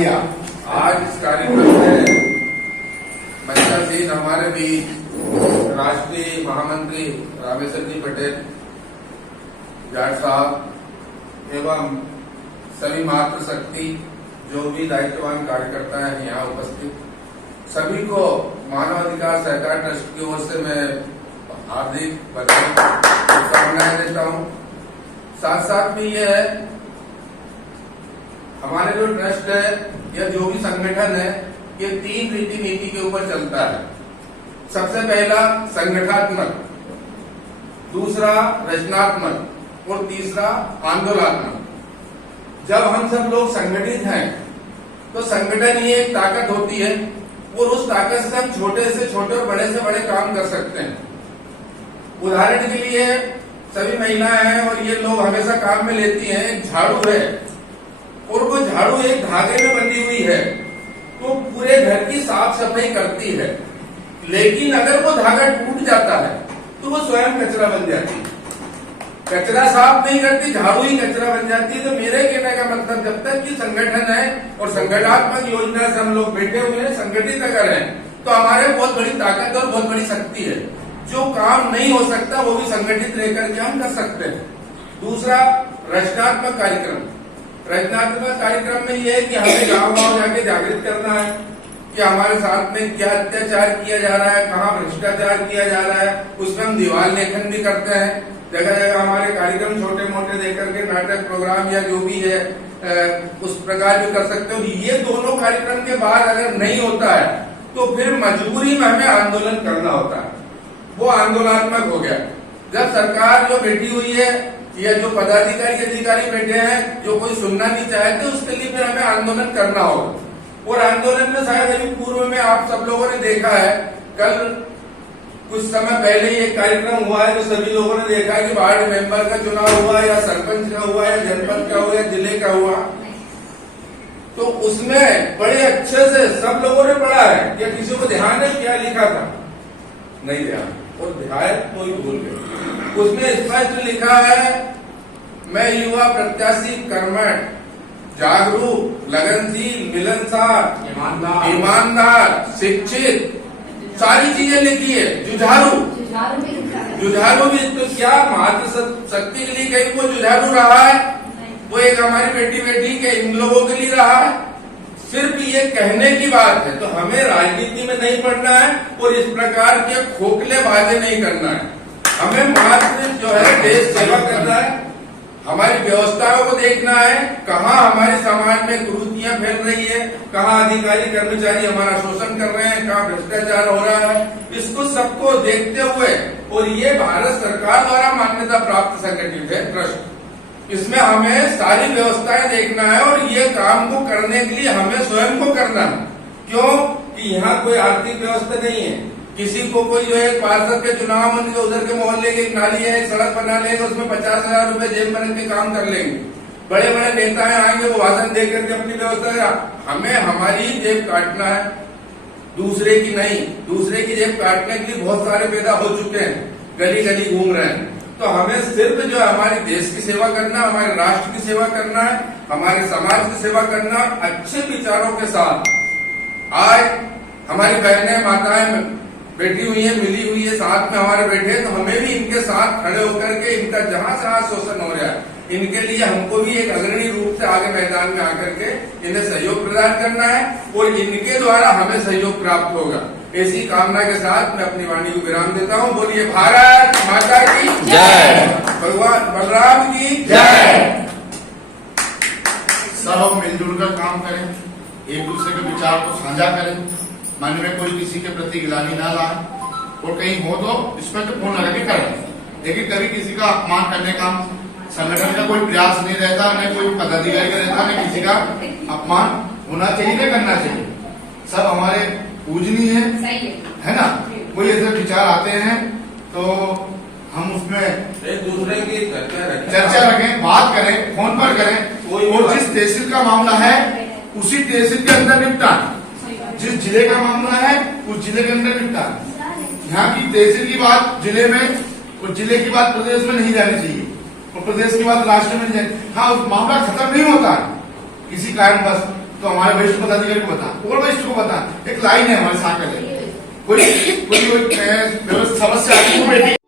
बताइए आप। आज इस कार्यक्रम में मंचासीन हमारे बीच राष्ट्रीय महामंत्री रामेश्वर जी पटेल जाट साहब एवं सभी मातृशक्ति जो भी दायित्ववान कार्यकर्ता हैं यहाँ उपस्थित सभी को मानवाधिकार सहकार ट्रस्ट की ओर से मैं हार्दिक बधाई शुभकामनाएं देता हूँ। साथ साथ में यह है हमारे जो ट्रस्ट है या जो भी संगठन है ये 3 रीति नीति के ऊपर चलता है। सबसे पहला संगठनात्मक, दूसरा रचनात्मक और तीसरा आंदोलनात्मक। जब हम सब लोग संगठित हैं तो संगठन ही एक ताकत होती है और उस ताकत से हम छोटे से छोटे और बड़े से बड़े काम कर सकते हैं। उदाहरण के लिए सभी महिलाएं हैं और ये लोग हमेशा काम में लेती हैं, एक झाड़ू है और वो झाड़ू एक धागे में बंधी हुई है तो पूरे घर की साफ सफाई करती है, लेकिन अगर वो धागा टूट जाता है तो वो स्वयं कचरा बन जाती है। कचरा साफ नहीं करती, झाड़ू ही कचरा बन जाती है। तो मेरे कहने का मतलब जब तक कि संगठन है और संगठनात्मक योजना से हम लोग बैठे हुए हैं, संगठित अगर है तो हमारे बहुत बड़ी ताकत और बहुत बड़ी शक्ति है। जो काम नहीं हो सकता वो भी संगठित रह करके हम कर सकते हैं। दूसरा रचनात्मक कार्यक्रम। रचनात्मक कार्यक्रम में यह है कि हमें गांव-गांव जाके जागृत करना है कि हमारे साथ में क्या अत्याचार किया जा रहा है, कहाँ भ्रष्टाचार किया जा रहा है। उसमें हम दीवार लेखन भी करते हैं। जगह जगह हमारे कार्यक्रम छोटे मोटे देकर के नाटक प्रोग्राम या जो भी है उस प्रकार भी कर सकते हो। ये दोनों कार्यक्रम के बाद अगर नहीं होता है तो फिर मजबूरी में हमें आंदोलन करना होता है। वो आंदोलनात्मक हो गया। जब सरकार जो बैठी हुई है या जो पदाधिकारी अधिकारी बैठे हैं जो कोई सुनना नहीं चाहते उसके लिए फिर हमें आंदोलन करना होगा। और आंदोलन में शायद अभी पूर्व में आप सब लोगों ने देखा है, कल कुछ समय पहले ही एक कार्यक्रम हुआ है जो सभी लोगों ने देखा है कि वार्ड मेंबर का चुनाव हुआ या सरपंच का हुआ या जनपद का हुआ या जिले का हुआ। तो उसमें बड़े अच्छे से सब लोगों ने पढ़ा है। क्या किसी को ध्यान है क्या लिखा था? नहीं ध्यान, और ध्यान तो ही भूल गए। उसमें स्पष्ट लिखा है, मैं युवा प्रत्याशी कर्मठ, जागरूक, लगनशील, मिलनसार, ईमानदार, शिक्षित, सारी चीजें लिखी है। जुझारू भी तो क्या मातृशक्ति के लिए कहीं वो जुझारू रहा है? वो एक हमारी बेटी के इन लोगों के लिए रहा है। सिर्फ ये कहने की बात है। तो हमें राजनीति में नहीं पड़ना है और इस प्रकार के खोखले बातें नहीं करना है। हमें मात्र जो है देश सेवा करना है, हमारी व्यवस्थाओं को देखना है, कहाँ हमारे समाज में कुरीतियां फैल रही है, कहाँ अधिकारी कर्मचारी हमारा शोषण कर रहे हैं, कहाँ भ्रष्टाचार हो रहा है। इसको सबको देखते हुए, और ये भारत सरकार द्वारा मान्यता प्राप्त संगठित है ट्रस्ट, इसमें हमें सारी व्यवस्थाएं देखना है और ये काम को करने के लिए हमें स्वयं को करना है। क्यों कि यहाँ कोई आर्थिक व्यवस्था नहीं है। किसी को कोई जो है पार्षद के चुनाव में उधर के मोहल्ले की एक नाली है, एक सड़क बना लेंगे, उसमें 50,000 रुपए जेब में रख के काम कर लेंगे। बड़े बड़े नेताएं आएंगे, वो भाषण दे करके अपनी व्यवस्था। हमें हमारी जेब काटना है, दूसरे की नहीं। दूसरे की जेब काटने के लिए बहुत सारे पैदा हो चुके हैं, गली गली घूम रहे हैं। तो हमें सिर्फ जो है हमारे देश की सेवा करना, हमारे राष्ट्र की सेवा करना है, हमारे समाज की सेवा करना, अच्छे विचारों के साथ। आज हमारी बहनें माताएं बैठी हुई है, मिली हुई है, साथ में हमारे बैठे, तो हमें भी इनके साथ खड़े होकर के इनका जहां जहां शोषण हो रहा है इनके लिए हमको भी एक अग्रणी रूप से आगे मैदान में आकर के इन्हें सहयोग प्रदान करना है और इनके द्वारा हमें सहयोग प्राप्त होगा। ऐसी कामना के साथ मैं अपनी वाणी को विराम देता हूँ। बोलिए भारत माता की जय, भगवान बलराम की जय। सब मिलजुल कर काम करें, एक दूसरे के विचार को साझा करें, मन में कोई किसी के प्रति गिलानी ना लाए, और कहीं हो तो इसमें तो फोन लगा के करें। लेकिन कभी किसी का अपमान करने का संगठन का कोई प्रयास नहीं रहता, न कोई पदाधिकारी का रहता, न किसी का अपमान होना चाहिए, न करना चाहिए। सब हमारे पूजनीय है ना। कोई ऐसे विचार आते हैं तो हम उसमें एक दूसरे की चर्चा रखें, बात करें, फोन पर करें। और जिस तहसील का मामला है उसी तहसील के अंदर निपटान, जिस जिले का मामला है उस जिले के अंदर निपटान। यहाँ की तहसील की बात जिले में और जिले की बात प्रदेश में नहीं जानी चाहिए, और प्रदेश की बात राष्ट्र में नहीं जानी। हाँ, उस मामला खत्म नहीं होता है किसी कारणवश तो हमारे वरिष्ठ पदाधिकारी को बता, और वरिष्ठ को बता। एक लाइन है हमारे साकल है, कोई समस्या आती है